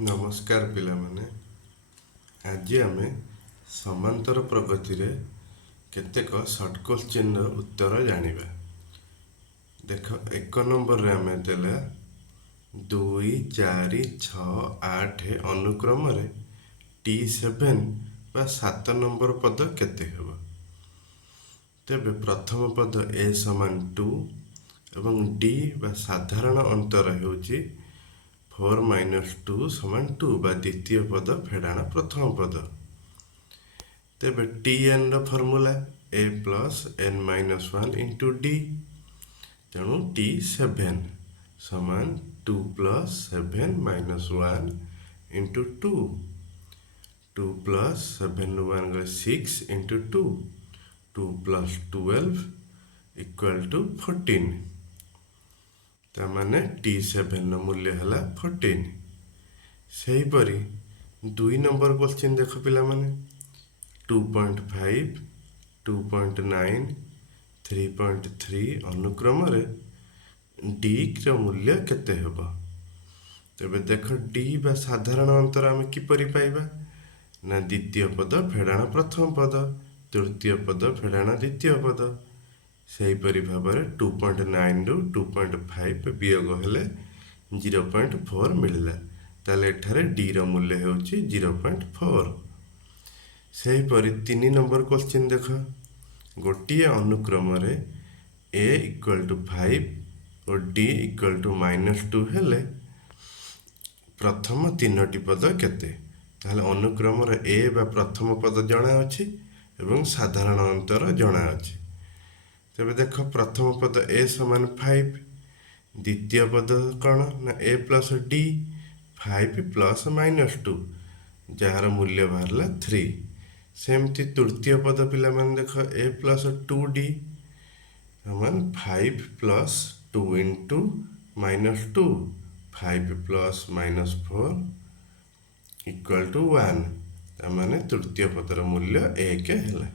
नमस्कार पिलामाने आज आमे समांतर प्रगति रे केतेक शॉर्ट क्वेश्चन उत्तर जानिबा। देख एक नंबर रे आमे देला 2 4 6 8 अनुक्रम रे T7 बा 7 नंबर पद केते हेबो। तेबे प्रथम पद a समान 2 एवं d बा साधारण अंतर हेउची 4 - 2 = 2 बा द्वितीय पद फेडाण प्रथम पद। तेबे Tn रो फॉर्मूला a + n - 1 * d तेणु T7 समान 2 + 7 - 1 * 2 2 + 7 1 6 * 2 2 + 12 = 14 तामाने T7 नो मूल्य हला 14। सही परी 2 नंबर क्वेश्चन देखो पिला माने 2.5 2.9 3.3 अनुक्रम रे d रो मूल्य केते हेबो। तेबे देखो d बा साधारण अंतर आमे किपरि पाइबा ना द्वितीय पद फेडाण प्रथम पद तृतीय पद फेडाण द्वितीय पद। सही परी भाबरे 2.9 रु 2.5 वियोग हेले 0.4 मिलला ताले एठारे d रो मूल्य हेउची 0.4। सही परी 3 नंबर क्वेश्चन देखो गोटिए अनुक्रम रे a = 5 और d = -2 हेले प्रथम तीनोटी पद केते ताले अनुक्रम रे a बा प्रथम पद जणा अछि एवं साधारण अंतर जणा अछि। तेबे देखो प्रथम पद a समान 5 द्वितीय पद कौन ना a + d 5 + -2 जार मूल्य बाहरला 3। सेमती तृतीय पद पिला मान देखो a + 2d समान 5 + 2 * -2 5 + -4 = 1 तामाने तृतीय पदर मूल्य 1 हेला।